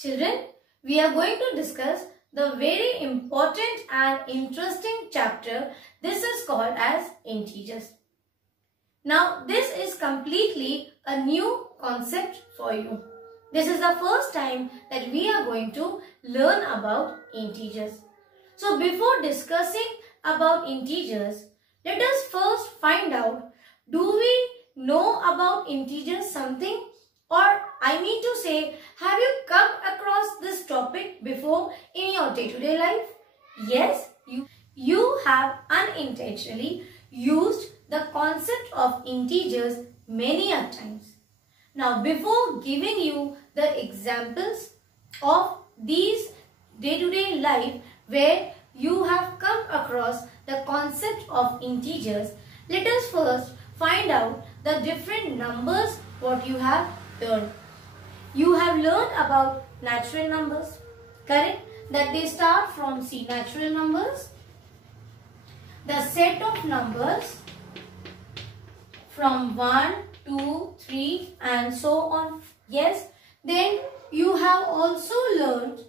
Children, we are going to discuss the very important and interesting chapter. This is called as integers. Now, this is completely a new concept for you. This is the first time that we are going to learn about integers. So, before discussing about integers, let us first find out, do we know about integers something? Or I mean to say, have you come across this topic before in your day-to-day life? Yes, you have unintentionally used the concept of integers many a times. Now, before giving you the examples of these day-to-day life where you have come across the concept of integers, let us first find out the different numbers what you have learned. You have learned about natural numbers, correct? That they start from natural numbers, the set of numbers from 1, 2, 3 and so on. Yes, then you have also learned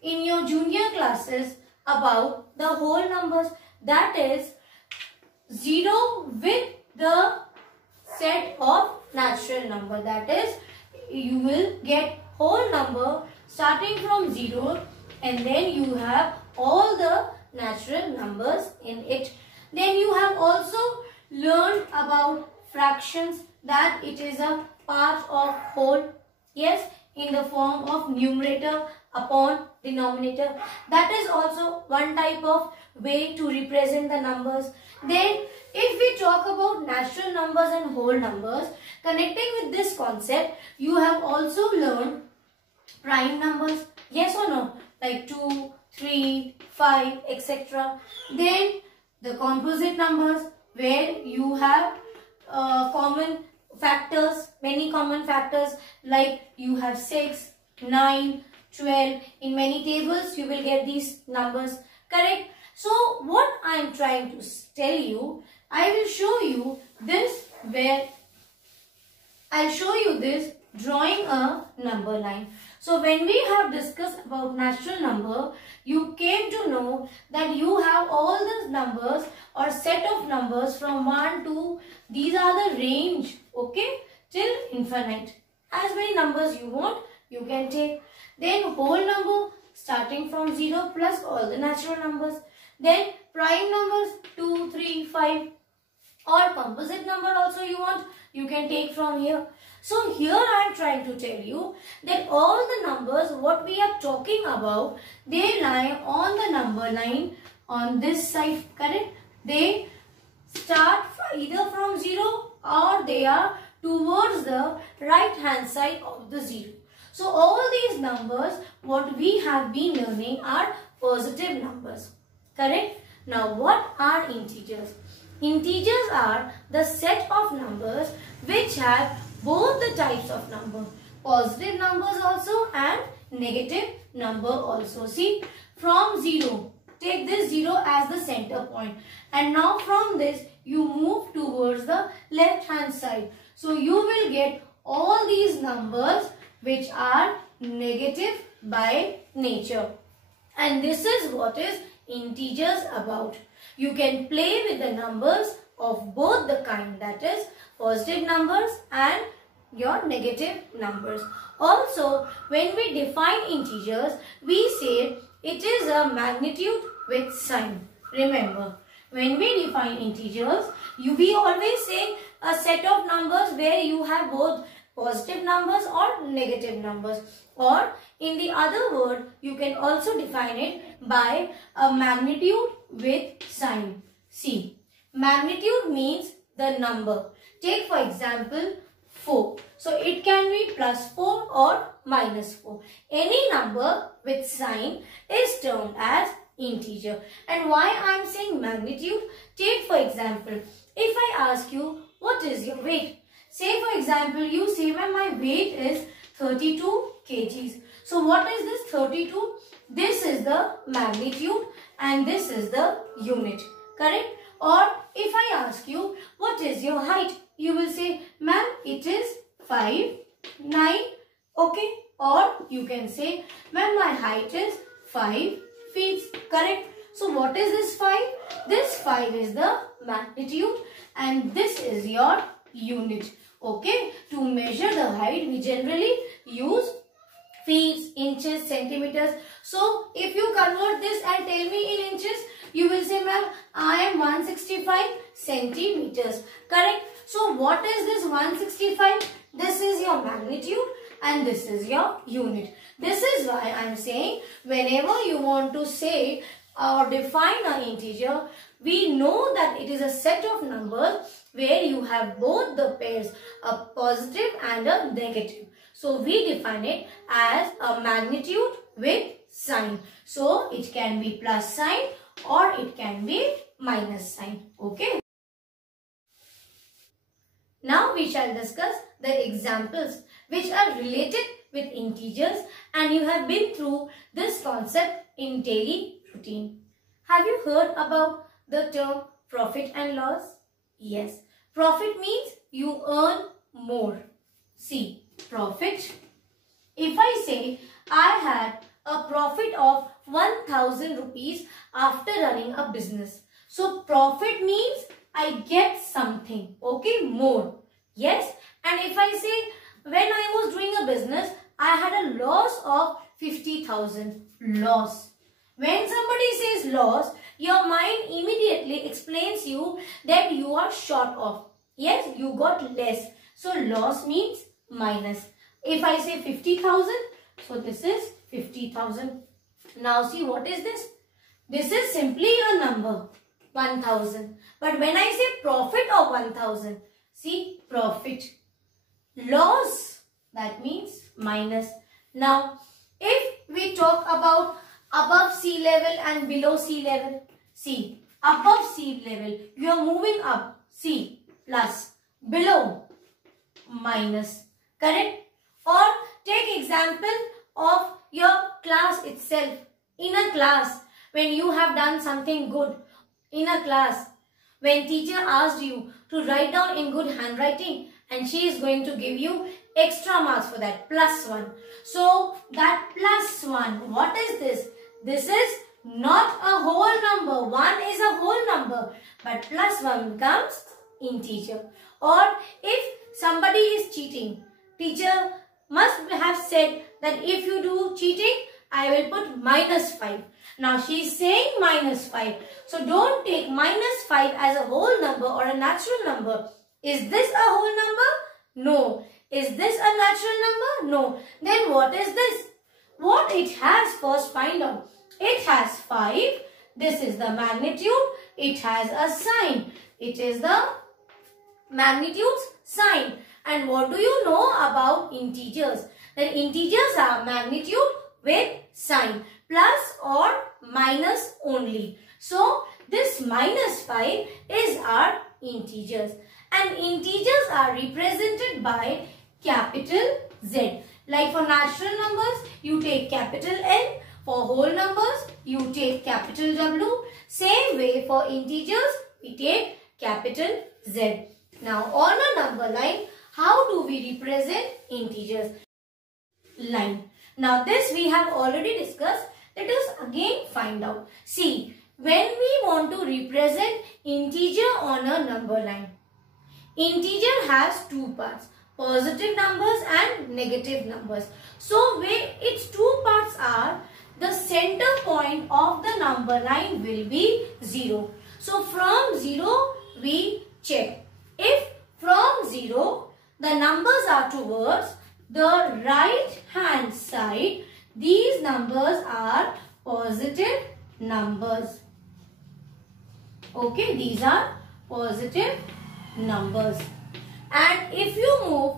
in your junior classes about the whole numbers, that is 0 with the set of natural number, that is you will get whole number starting from 0 and then you have all the natural numbers in it. Then you have also learned about fractions, that it is a part of whole, yes, in the form of numerator upon denominator. That is also one type of way to represent the numbers. Then if we talk about natural numbers and whole numbers, connecting with this concept, you have also learned prime numbers, yes or no, like 2, 3, 5, etc. Then the composite numbers, where you have common factors, many common factors, like you have 6, 9, 12. In many tables you will get these numbers, correct? So what I am trying to tell you, I will show you this, where I'll show you this drawing a number line. So when we have discussed about natural number, you came to know that you have all these numbers or set of numbers from 1 to, these are the range, okay, till infinite. As many numbers you want, you can take. Then whole number starting from 0 plus all the natural numbers. Then prime numbers 2, 3, 5, or composite number also you want, you can take from here. So here I am trying to tell you that all the numbers what we are talking about, they lie on the number line on this side, correct? They start either from 0 or they are towards the right hand side of the 0. So all these numbers what we have been learning are positive numbers, correct? Now what are integers? Integers are the set of numbers which have both the types of number, positive numbers also and negative number also. See, from 0, take this 0 as the center point, and now from this you move towards the left hand side. So you will get all these numbers which are negative by nature, and this is what is integers about. You can play with the numbers of both the kind, that is positive numbers and your negative numbers. Also, when we define integers, we say it is a magnitude with sign. Remember, when we define integers, we always say a set of numbers where you have both positive numbers or negative numbers, or in the other word you can also define it by a magnitude with sign. See, magnitude means the number. Take for example 4. So it can be plus 4 or minus 4. Any number with sign is termed as integer. And why I am saying magnitude? Take for example, if I ask you what is your weight? Say for example, you say my weight is 32 kgs. So what is this 32? This is the magnitude and this is the unit, correct? Or if I ask you what is your height, you will say, ma'am, it is 5, 9, okay, Or you can say, ma'am, my height is 5 feet. Correct. So what is this 5? This 5 is the magnitude and this is your unit. Okay. To measure the height, we generally use feet, inches, centimeters. So if you convert this and tell me in inches, you will say, ma'am, I am 165 centimeters. Correct. So what is this 165? This is your magnitude and this is your unit. This is why I am saying whenever you want to say or define an integer, we know that it is a set of numbers where you have both the pairs, a positive and a negative. So we define it as a magnitude with sign. So it can be plus sign or it can be minus sign. Okay. Now we shall discuss the examples which are related with integers, and you have been through this concept in daily routine. Have you heard about the term profit and loss? Yes. Profit means you earn more. See, profit. If I say I had a profit of 1000 rupees after running a business. So profit means I get something, okay, more. Yes. And if I say when I was doing a business, I had a loss of 50,000. Loss. When somebody says loss, your mind immediately explains you that you are short of. Yes, you got less. So loss means minus. If I say 50,000, so this is 50,000. Now see, what is this? This is simply a number, 1000. But when I say profit of 1000, see, profit. Loss, that means minus. Now, if we talk about above sea level and below sea level, see, above sea level, you are moving up, see, plus, below, minus, correct? Or take example of your class itself. In a class, when you have done something good, in a class, when teacher asked you to write down in good handwriting, and she is going to give you extra marks for that, +1. So that +1, what is this? This is not a whole number. 1 is a whole number, but +1 becomes integer. Or if somebody is cheating, teacher must have said that if you do cheating, I will put -5. Now she is saying -5. So don't take -5 as a whole number or a natural number. Is this a whole number? No. Is this a natural number? No. Then what is this? What it has, first find out. It has 5. This is the magnitude. It has a sign. It is the magnitude's sign. And what do you know about integers? That integers are magnitude with sign, plus or minus only. So this -5 is our integers. And integers are represented by capital Z. Like for natural numbers, you take capital N. For whole numbers, you take capital W. Same way for integers, we take capital Z. Now on a number line, how do we represent integers? Line. Now this we have already discussed. Let us again find out. See, when we want to represent integer on a number line, integer has two parts, positive numbers and negative numbers. So where its two parts are, the center point of the number line will be 0. So from 0 we check. If from 0 the numbers are towards the right hand side, these numbers are positive numbers. Okay, these are positive numbers. And if you move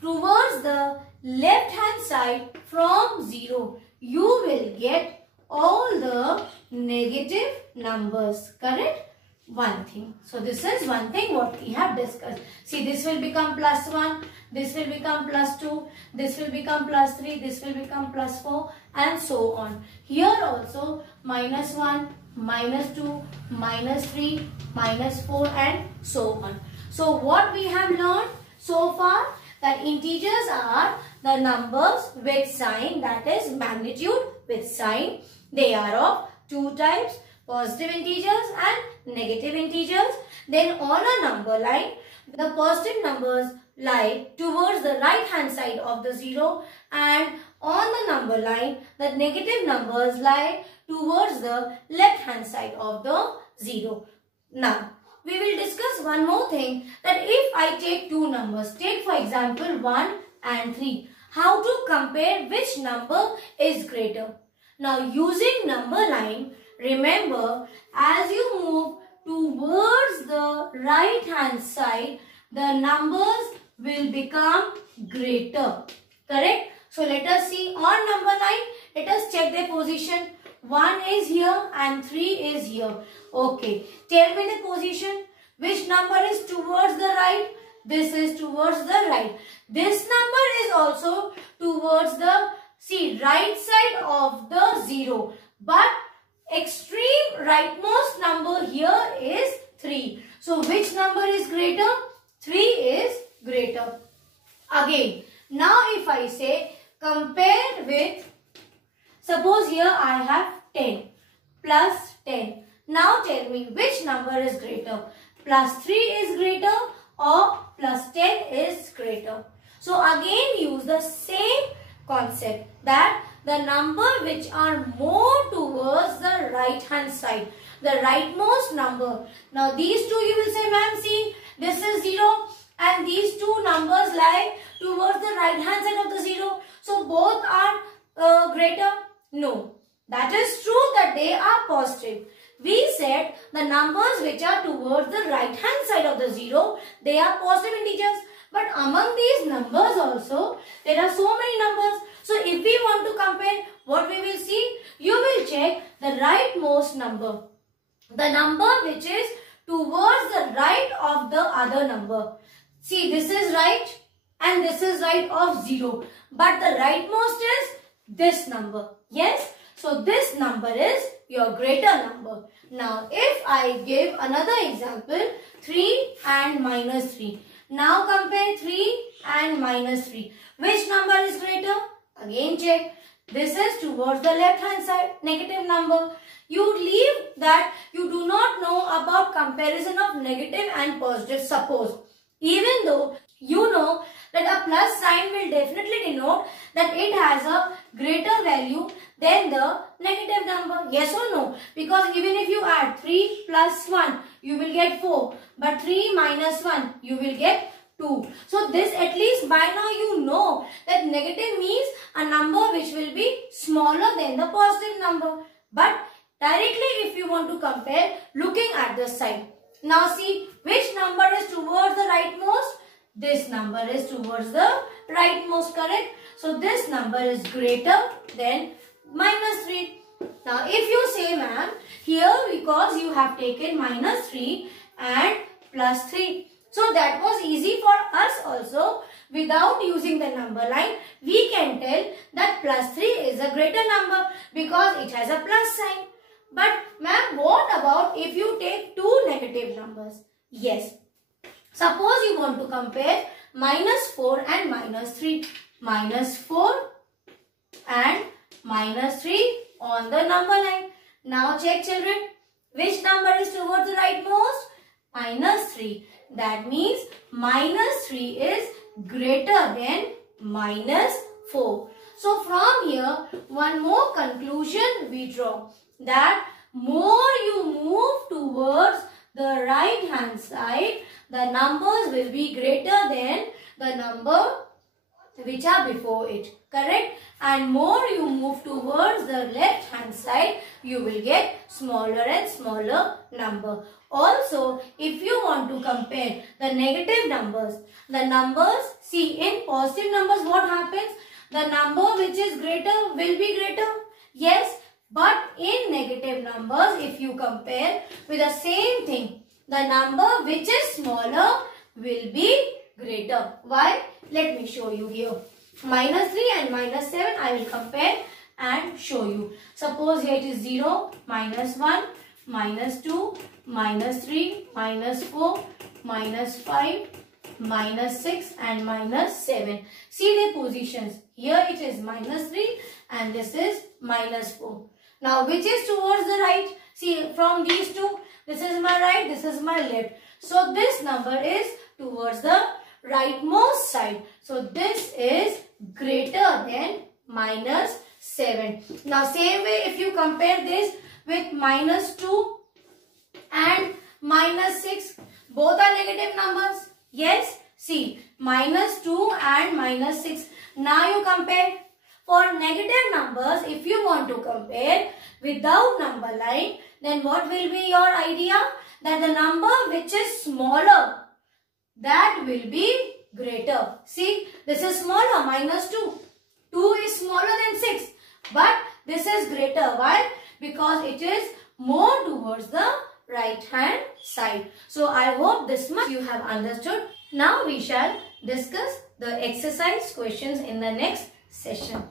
towards the left hand side from 0, you will get all the negative numbers. Correct? One thing. So this is one thing what we have discussed. See, this will become +1, this will become +2, this will become +3, this will become +4 and so on. Here also -1, -2, -3, -4 and so on. So what we have learned so far, that integers are the numbers with sign, that is magnitude with sign. They are of two types, positive integers and negative integers. Then on a number line, the positive numbers lie towards the right hand side of the 0, and on the number line, the negative numbers lie towards the left hand side of the 0. Now, we will discuss one more thing, that if I take two numbers, take for example 1 and 3, how to compare which number is greater. Now, using number line, remember, as you move towards the right hand side, the numbers will become greater. Correct? So, let us see on number line, let us check their position. 1 is here and 3 is here. Okay. Tell me the position. Which number is towards the right? This is towards the right. This number is also towards the, right side of the 0. But extreme rightmost number here is 3. So, which number is greater? 3 is greater. Again, now if I say compare with, suppose here I have 10 plus 10. Now tell me which number is greater? Plus 3 is greater or plus 10 is greater? So again use the same concept, that the number which are more towards the right hand side, the rightmost number. Now these two you will say, ma'am, see, this is 0 and these two numbers lie towards the right hand side of the 0. So both are greater? No. That is true that they are positive. We said the numbers which are towards the right hand side of the 0, they are positive integers. But among these numbers also, there are so many numbers. So if we want to compare, what we will see? You will check the rightmost number. The number which is towards the right of the other number. See, this is right and this is right of 0. But the rightmost is this number. Yes? So this number is your greater number. Now if I give another example, 3 and minus 3. Now compare 3 and minus 3. Which number is greater? Again check. This is towards the left hand side, negative number. You leave that you do not know about comparison of negative and positive. Suppose, even though you know that a plus sign will definitely denote that it has a greater value than the negative number. Yes or no? Because even if you add 3 plus 1, you will get 4. But 3 minus 1, you will get 2. So this, at least by now you know that negative means a number which will be smaller than the positive number. But directly if you want to compare, looking at the side. Now see, which number is towards the rightmost? This number is towards the rightmost, correct? So this number is greater than minus 3. Now if you say, ma'am, here because you have taken minus 3 and plus 3. So that was easy for us also. Without using the number line, we can tell that plus 3 is a greater number because it has a plus sign. But ma'am, what about if you take two negative numbers? Yes. Suppose you want to compare minus 4 and minus 3. Minus 4 and minus 3 on the number line. Now check, children. Which number is towards the rightmost? Minus 3. That means minus 3 is greater than minus 4. So from here, one more conclusion we draw. That more you move towards the right hand side, the numbers will be greater than the number which are before it. Correct? And more you move towards the left hand side, you will get smaller and smaller number. Also, if you want to compare the negative numbers, the numbers, see, in positive numbers what happens? The number which is greater will be greater. Yes, but in negative numbers, if you compare with the same thing, the number which is smaller will be greater. Why? Let me show you here. Minus 3 and minus 7 I will compare and show you. Suppose here it is 0, minus 1, minus 2, minus 3, minus 4, minus 5, -6 and -7. See the positions. Here it is -3 and this is -4. Now which is towards the right? See, from these two, this is my right, this is my left. So this number is towards the rightmost side. So this is greater than -7. Now same way, if you compare this with -2 and -6, both are negative numbers. Yes, see, -2 and -6. Now you compare. For negative numbers, if you want to compare without number line, then what will be your idea? That the number which is smaller, that will be greater. See, this is smaller, -2. 2 is smaller than 6. But this is greater. Why? Because it is more towards the right hand side. So I hope this much you have understood. Now we shall discuss the exercise questions in the next session.